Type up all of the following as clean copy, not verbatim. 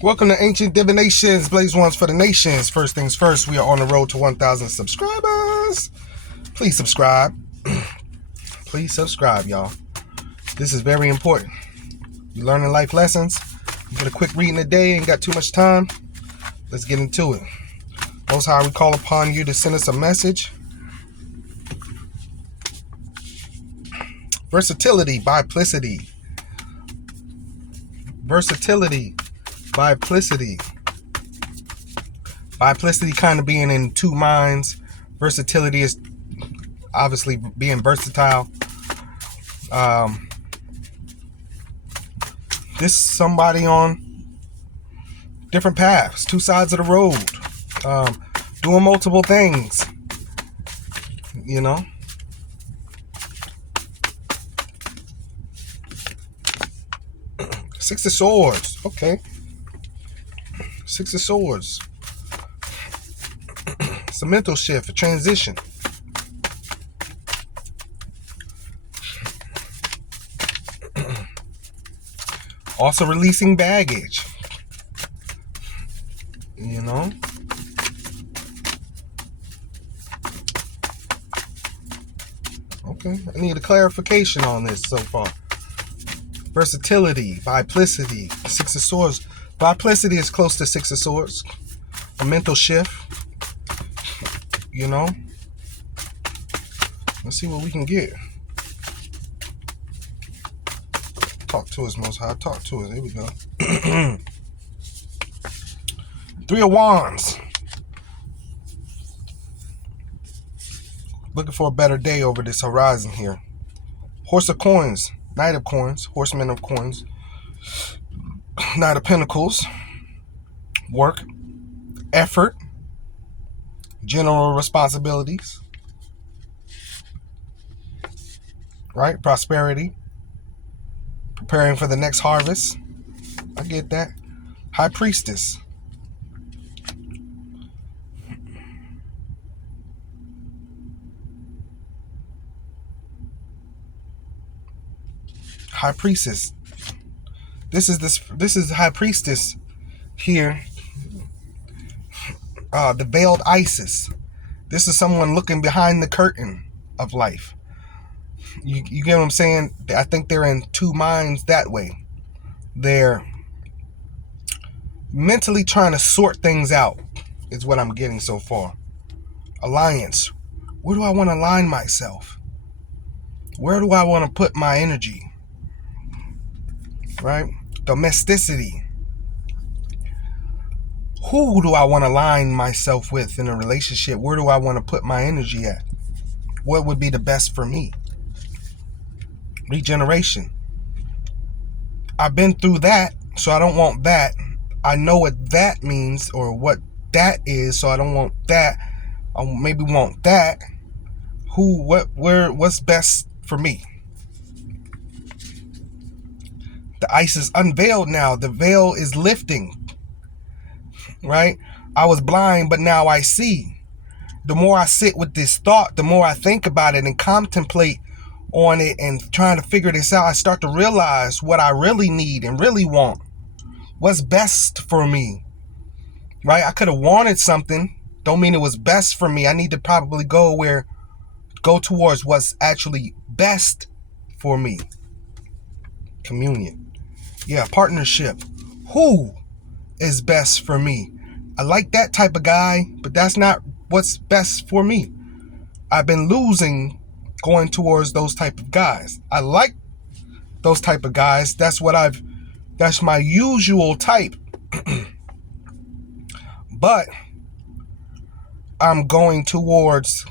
Welcome to Ancient Divinations, Blaze Ones for the Nations. First things first, we are on the road to 1,000 subscribers. Please subscribe. Please subscribe, y'all. This is very important. You're learning life lessons. You get a quick reading a day, ain't got too much time. Let's get into it. Most High, we call upon you to send us a message. Versatility, biplicity. Versatility, biplicity. Biplicity kind of being in two minds. Versatility is obviously being versatile. This is somebody on different paths, two sides of the road, doing multiple things, you know. Six of Swords, okay. Six of Swords. It's a mental shift, a transition. Also releasing baggage, you know. Okay, I need a clarification on this so far. Versatility, biplicity, Six of Swords. Biplicity is close to Six of Swords. A mental shift, you know. Let's see what we can get. Talk to us, Most High. Talk to us. There we go. Three of Wands. Looking for a better day over this horizon here. Horse of Coins. Knight of Coins. Horseman of Coins. Knight of Pentacles. Work. Effort. General responsibilities. Right? Prosperity. Preparing for the next harvest. I get that. High Priestess. High Priestess. This is High Priestess here. The veiled Isis. This is someone looking behind the curtain of life. You get what I'm saying? I think they're in two minds that way. They're mentally trying to sort things out, is what I'm getting so far. Alliance. Where do I want to align myself? Where do I want to put my energy? Right? Domesticity. Who do I want to align myself with in a relationship? Where do I want to put my energy at? What would be the best for me? Regeneration. I've been through that, so I don't want that. I know what that means or what that is, so I don't want that. I maybe want that. Who, what, where, what's best for me? The ice is unveiled now. The veil is lifting. Right? I was blind, but now I see. The more I sit with this thought, the more I think about it and contemplate on it and trying to figure this out, I start to realize what I really need and really want. What's best for me. Right? I could have wanted something. Don't mean it was best for me. I need to probably go towards what's actually best for me. Communion. Yeah, partnership. Who is best for me? I like that type of guy, but that's not what's best for me. I've been losing going towards those type of guys. I like those type of guys. That's my usual type. But I'm going towards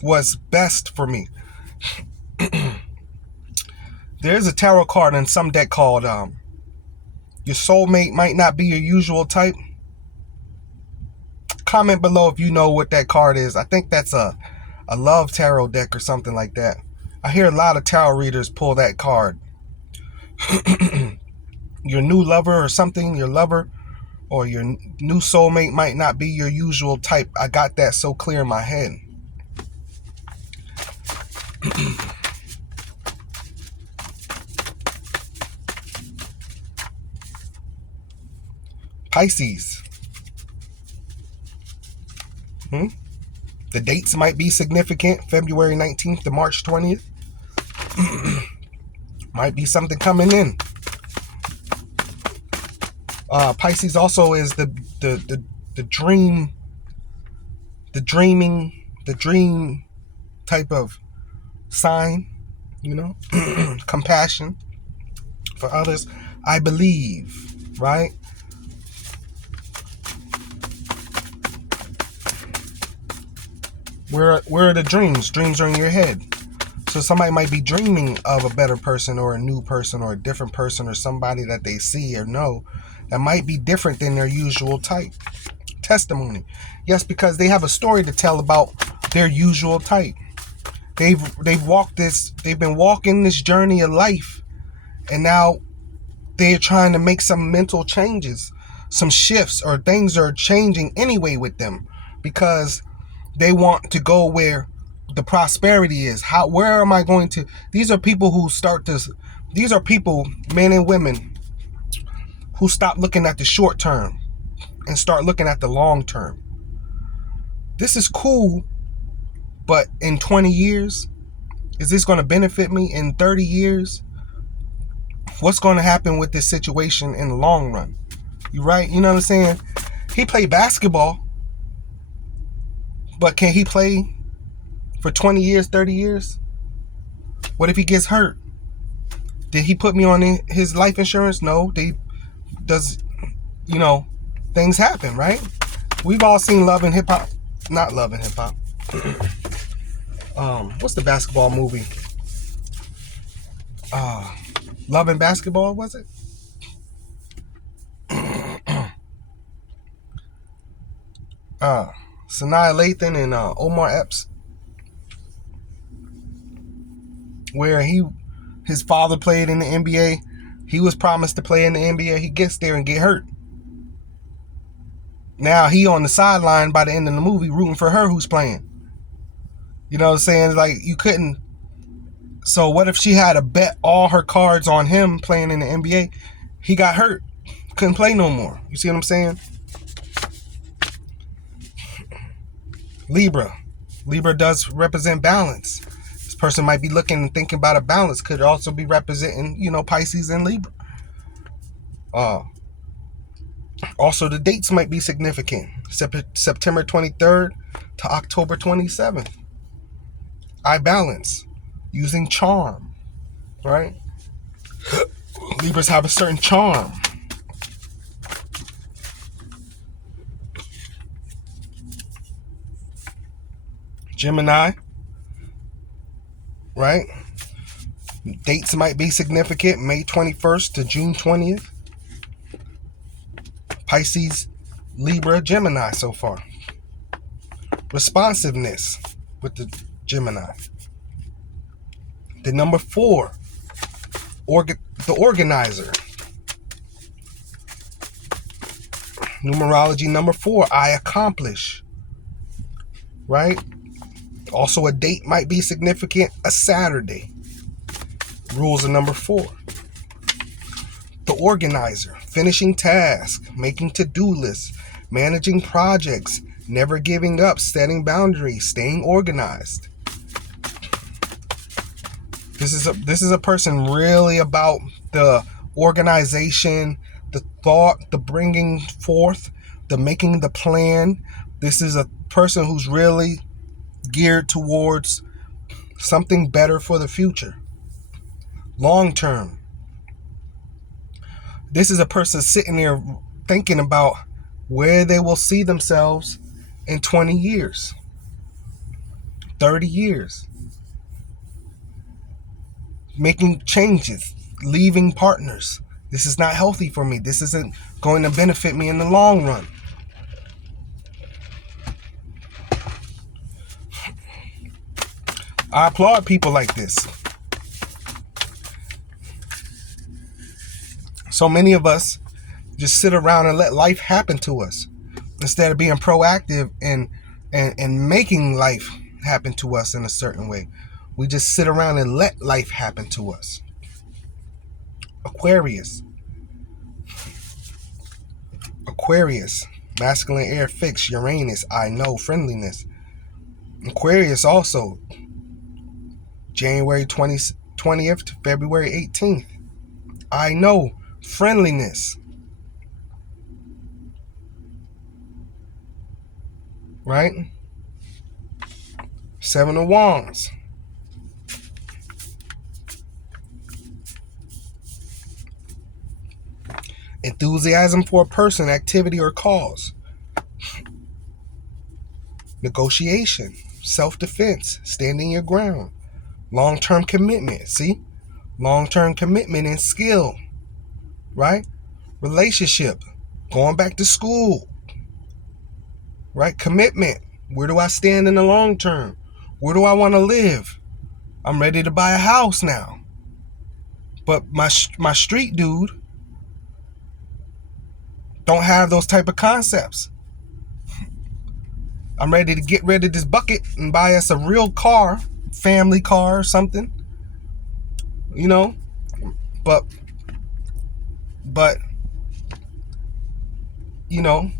what's best for me. There's a tarot card in some deck called Your Soulmate Might Not Be Your Usual Type. Comment below if you know what that card is. I think that's a love tarot deck or something like that. I hear a lot of tarot readers pull that card. Your new lover or something, your lover or your new soulmate might not be your usual type. I got that so clear in my head. Pisces. The dates might be significant. February 19th to March 20th. Might be something coming in. Pisces also is the dream, the dream type of sign, compassion for others. I believe, right? Where are the dreams? Dreams are in your head. So somebody might be dreaming of a better person or a new person or a different person or somebody that they see or know that might be different than their usual type. Testimony. Yes, because they have a story to tell about their usual type. They've been walking this journey of life, and now they're trying to make some mental changes, some shifts, or things are changing anyway with them because they want to go where the prosperity is. Where am I going to? These are people who these are people, men and women, who stop looking at the short term and start looking at the long term. This is cool, but in 20 years, is this going to benefit me? In 30 years, what's going to happen with this situation in the long run? You right? You know what I'm saying? He played basketball, but can he play for 20 years, 30 years? What if he gets hurt? Did he put me on his life insurance? No. Things happen, right? We've all seen Love and Hip Hop. Not Love and Hip Hop. What's the basketball movie? Love and Basketball, was it? Sanaa Lathan and Omar Epps, where his father played in the NBA. He was promised to play in the NBA. He gets there and get hurt. Now he on the sideline by the end of the movie rooting for her who's playing. You know what I'm saying? Like, you couldn't. So what if she had to bet all her cards on him playing in the NBA? He got hurt. Couldn't play no more. You see what I'm saying? Libra. Libra does represent balance. This person might be looking and thinking about a balance. Could also be representing, Pisces and Libra. Also, the dates might be significant. September 23rd to October 27th. I balance. Using charm. Right? Libras have a certain charm. Gemini. Right? Dates might be significant. May 21st to June 20th. Pisces, Libra, Gemini so far. Responsiveness with the Gemini. The number 4, the organizer. Numerology number 4, I accomplish. Right? Also, a date might be significant, a Saturday. Rules of number 4. The organizer, finishing tasks, making to-do lists, managing projects, never giving up, setting boundaries, staying organized. This is a person really about the organization, the thought, the bringing forth, the making the plan. This is a person who's really geared towards something better for the future. Long term. This is a person sitting there thinking about where they will see themselves in 20 years, 30 years. Making changes, leaving partners. This is not healthy for me. This isn't going to benefit me in the long run. I applaud people like this. So many of us just sit around and let life happen to us instead of being proactive and making life happen to us in a certain way. We just sit around and let life happen to us. Aquarius, masculine air fixed. Uranus, I know, friendliness. Aquarius also, January 20th to February 18th. I know, friendliness. Right? Seven of Wands. Enthusiasm for a person, activity, or cause. Negotiation, self-defense, standing your ground. Long-term commitment, see? Long-term commitment and skill, right? Relationship, going back to school, right? Commitment, where do I stand in the long term? Where do I want to live? I'm ready to buy a house now. But my street dude don't have those type of concepts. I'm ready to get rid of this bucket and buy us a real car, family car or something, you know. But you know,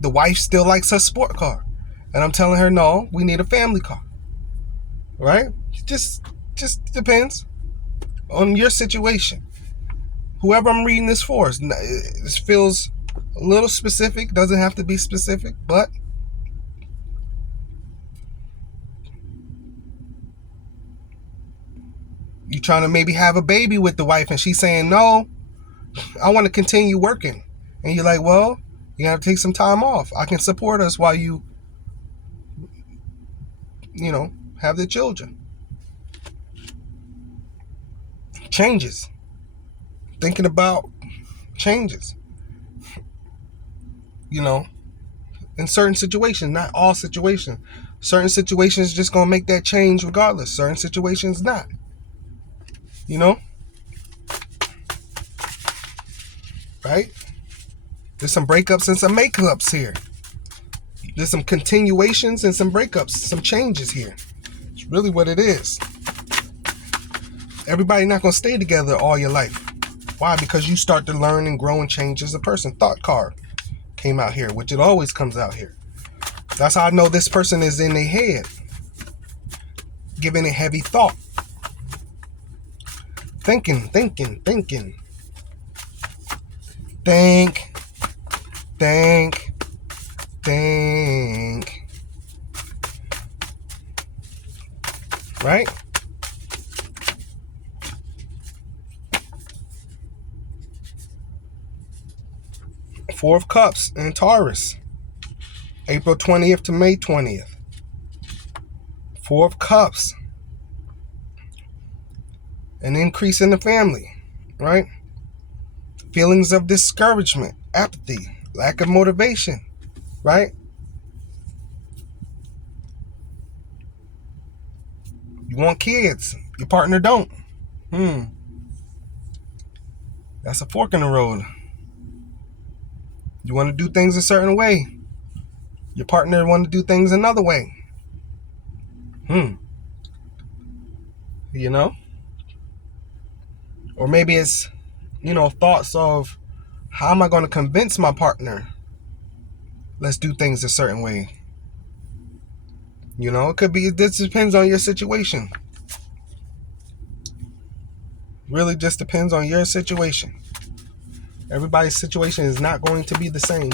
the wife still likes her sport car, and I'm telling her, no, we need a family car, right? Just depends on your situation. Whoever I'm reading this for, it feels a little specific. Doesn't have to be specific, but you trying to maybe have a baby with the wife, and she's saying, no, I want to continue working. And you're like, well, you got to take some time off. I can support us while you have the children. Changes. Thinking about changes. In certain situations, not all situations. Certain situations just going to make that change regardless. Certain situations not. Right? There's some breakups and some makeups here. There's some continuations and some breakups, some changes here. It's really what it is. Everybody not going to stay together all your life. Why? Because you start to learn and grow and change as a person. Thought card came out here, which it always comes out here. That's how I know this person is in their head, giving it heavy thought. Thinking. Think. Right? Four of Cups in Taurus, April 20th to May 20th. Four of Cups. An increase in the family, right? Feelings of discouragement, apathy, lack of motivation, right? You want kids, your partner don't. That's a fork in the road. You want to do things a certain way, your partner want to do things another way. Or maybe it's, thoughts of, how am I going to convince my partner? Let's do things a certain way. It could be, this depends on your situation. Really just depends on your situation. Everybody's situation is not going to be the same.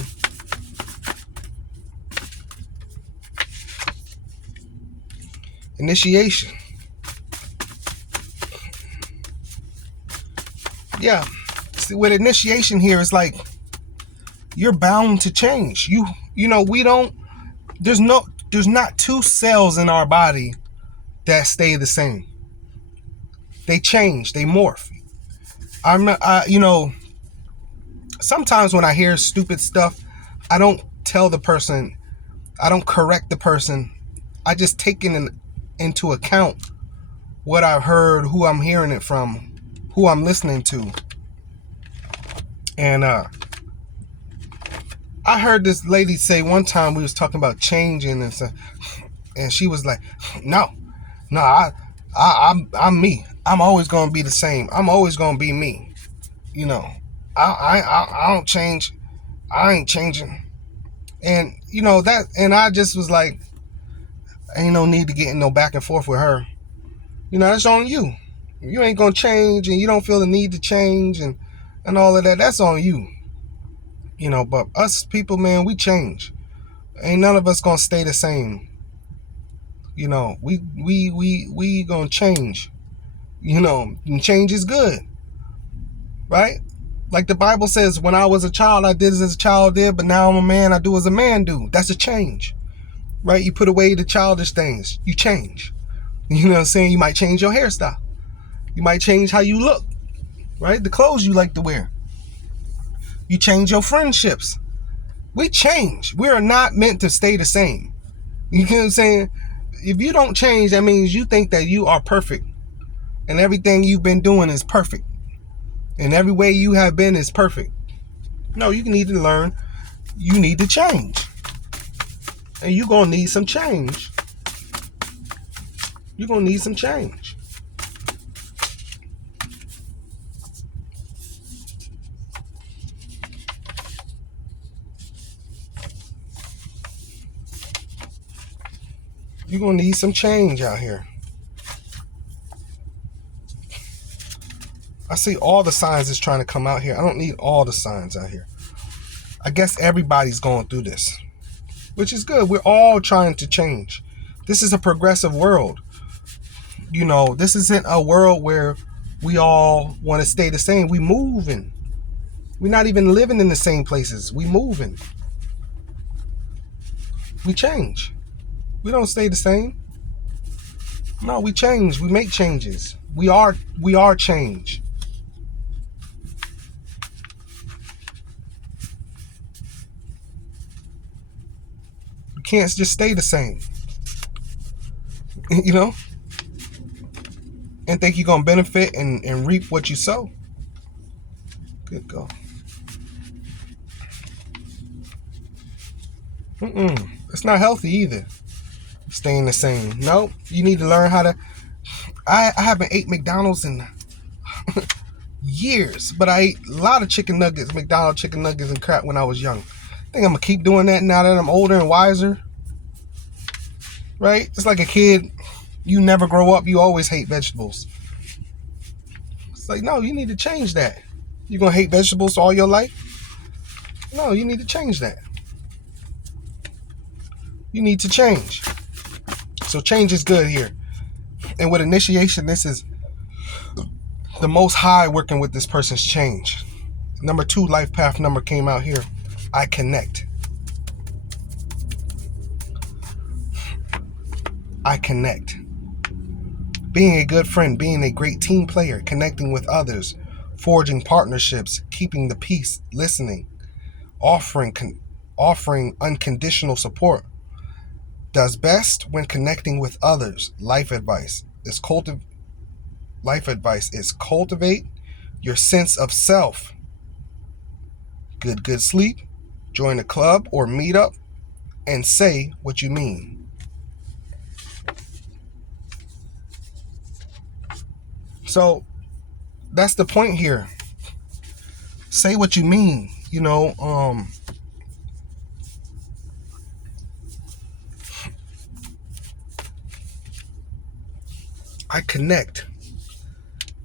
Initiation. Yeah. See, with initiation here, it's like you're bound to change. There's not two cells in our body that stay the same. They change, they morph. Sometimes when I hear stupid stuff, I don't tell the person, I don't correct the person. I just take into account what I've heard, who I'm hearing it from, who I'm listening to. And I heard this lady say one time, we was talking about changing and stuff, and she was like, no, I'm me. I'm always gonna be the same. I'm always gonna be me. I don't change. I ain't changing. And that, and I just was like, ain't no need to get in no back and forth with her. That's on you. You ain't gonna change, and you don't feel the need to change, and all of that. That's on you. But us people, man, we change. Ain't none of us gonna stay the same. We gonna change. And change is good, right? Like the Bible says, when I was a child, I did as a child did, but now I'm a man, I do as a man do. That's a change, right? You put away the childish things, you change. You know what I'm saying? You might change your hairstyle. You might change how you look, right? The clothes you like to wear. You change your friendships. We change. We are not meant to stay the same. You know what I'm saying? If you don't change, that means you think that you are perfect and everything you've been doing is perfect and every way you have been is perfect. No, you need to learn. You need to change. And you're going to need some change. You're going to need some change. You're going to need some change out here. I see all the signs that's trying to come out here. I don't need all the signs out here. I guess everybody's going through this, which is good. We're all trying to change. This is a progressive world. This isn't a world where we all want to stay the same. We moving. We're not even living in the same places. We moving. We change. We don't stay the same. No, we change. We make changes. We are change. You can't just stay the same. And think you're going to benefit and reap what you sow. Good God. It's not healthy either. Staying the same. Nope. You need to learn how to. I haven't ate McDonald's in years, but I ate a lot of chicken nuggets, McDonald's chicken nuggets and crap when I was young. I think I'm gonna keep doing that now that I'm older and wiser. Right? It's like a kid. You never grow up. You always hate vegetables. It's like, no, you need to change that. You gonna hate vegetables all your life? No, you need to change that. You need to change. So change is good here. And with initiation, this is the Most High working with this person's change. Number 2 life path number came out here. I connect. I connect. Being a good friend, being a great team player, connecting with others, forging partnerships, keeping the peace, listening, offering unconditional support. Does best when connecting with others. Life advice is cultivate your sense of self. Good sleep. Join a club or meet up and say what you mean. So that's the point here. Say what you mean. I connect.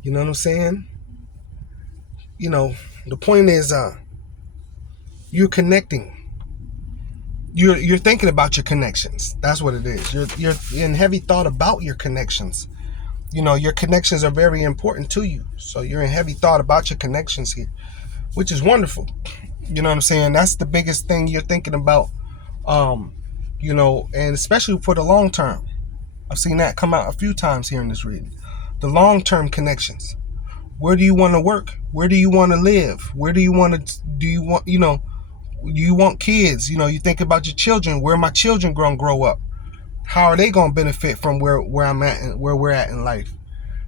You know what I'm saying? The point is you're connecting. You're thinking about your connections. That's what it is. You're in heavy thought about your connections. Your connections are very important to you. So you're in heavy thought about your connections here, which is wonderful. You know what I'm saying? That's the biggest thing you're thinking about. And especially for the long term. I've seen that come out a few times here in this reading. The long-term connections. Where do you want to work? Where do you want to live? Where do you want kids? You think about your children. Where are my children going to grow up? How are they going to benefit from where I'm at and where we're at in life?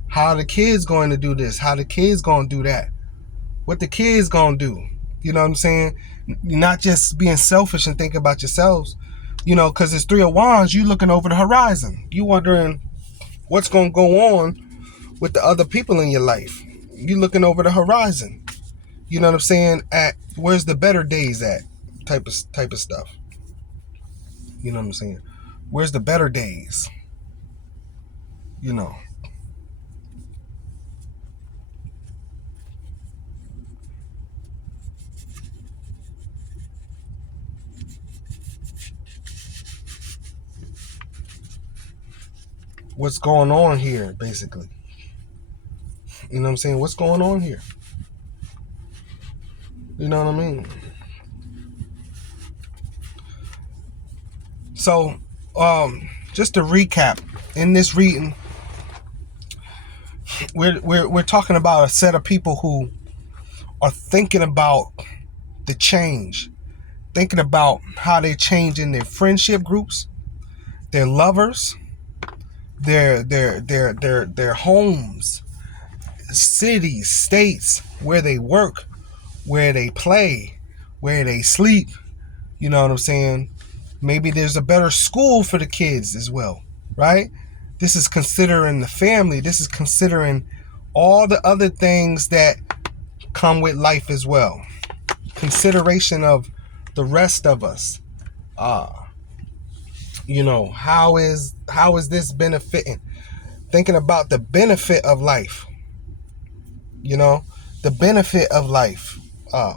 How are the kids going to do this? How the kids going to do that? What the kids going to do? You know what I'm saying? Not just being selfish and thinking about yourselves. Because it's 3 of Wands, you looking over the horizon. You wondering what's going to go on with the other people in your life. You looking over the horizon. You know what I'm saying? At where's the better days at? Type of stuff. You know what I'm saying? Where's the better days? You know. What's going on here, basically? You know what I'm saying? What's going on here? You know what I mean? So, just to recap, in this reading, we're talking about a set of people who are thinking about the change, thinking about how they change in their friendship groups, their lovers, their homes, cities, states, where they work, where they play, where they sleep. You know what I'm saying? Maybe there's a better school for the kids as well, right? This is considering the family. This is considering all the other things that come with life as well. Consideration of the rest of us. You know, how is this benefiting? Thinking about the benefit of life. You know, the benefit of life.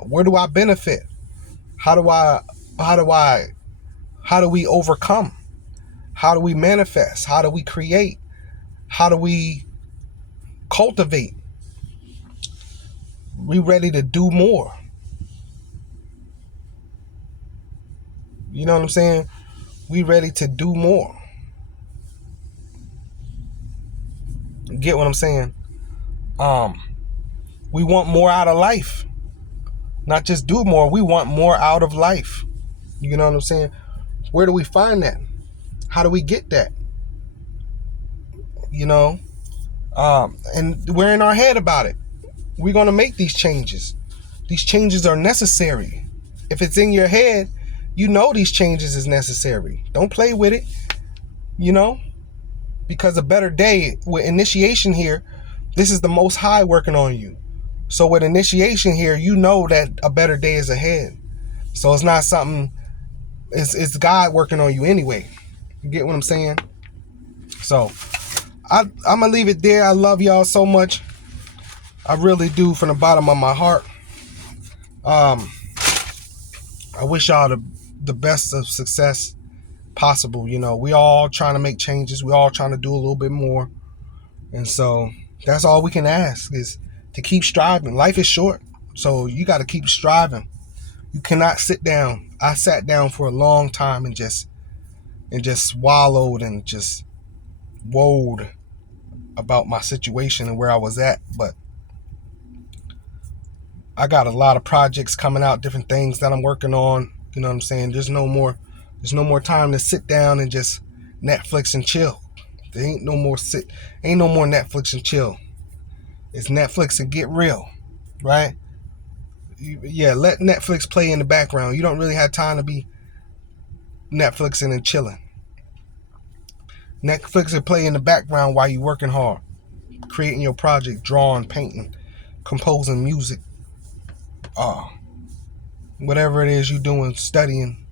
Where do I benefit? How do we overcome? How do we manifest? How do we create? How do we cultivate? We ready to do more. You know what I'm saying? We ready to do more. Get what I'm saying? We want more out of life. Not just do more, we want more out of life. You know what I'm saying? Where do we find that? How do we get that? You know? And we're in our head about it. We're going to make these changes. These changes are necessary. If it's in your head, you know these changes is necessary. Don't play with it, you know? Because a better day, with initiation here, this is the Most High working on you. So with initiation here, you know that a better day is ahead. So it's not something, it's God working on you anyway. You get what I'm saying? So I'm going to leave it there. I love y'all so much. I really do, from the bottom of my heart. I wish y'all the best of success possible. You know, we all trying to make changes. We all trying to do a little bit more. And so that's all we can ask, is to keep striving. Life is short, so you got to keep striving. You cannot sit down. I sat down for a long time and just swallowed and just woed about my situation and where I was at. But I got a lot of projects coming out, different things that I'm working on. You know what I'm saying? There's no more time to sit down and just Netflix and chill. There ain't no more Netflix and chill. It's Netflix and get real, right? Yeah, let Netflix play in the background. You don't really have time to be Netflixing and chilling. Netflix will play in the background while you're working hard, creating your project, drawing, painting, composing music, whatever it is you're doing, studying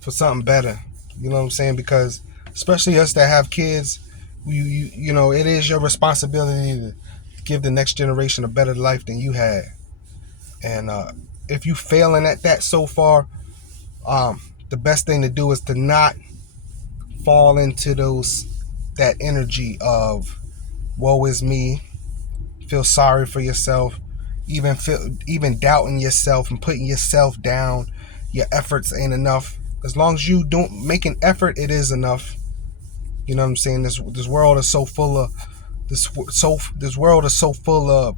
for something better. You know what I'm saying? Because especially us that have kids, you know, it is your responsibility to give the next generation a better life than you had. And if you failing at that so far, the best thing to do is to not fall into that energy of woe is me, feel sorry for yourself, even doubting yourself and putting yourself down. Your efforts ain't enough. As long as you don't make an effort, it is enough. You know what I'm saying? This world is so full of this world is so full of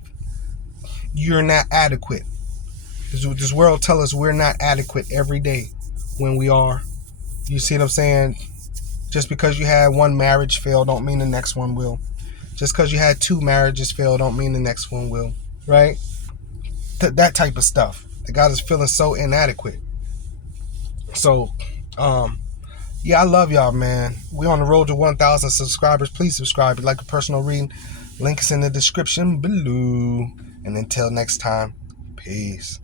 you're not adequate. This world tell us we're not adequate every day when we are. You see what I'm saying? Just because you had one marriage fail don't mean the next one will. Just because you had two marriages fail don't mean the next one will. Right? That type of stuff. The God is feeling so inadequate. So, yeah, I love y'all, man. We on the road to 1,000 subscribers. Please subscribe. If you like a personal reading, link is in the description below. And until next time, peace.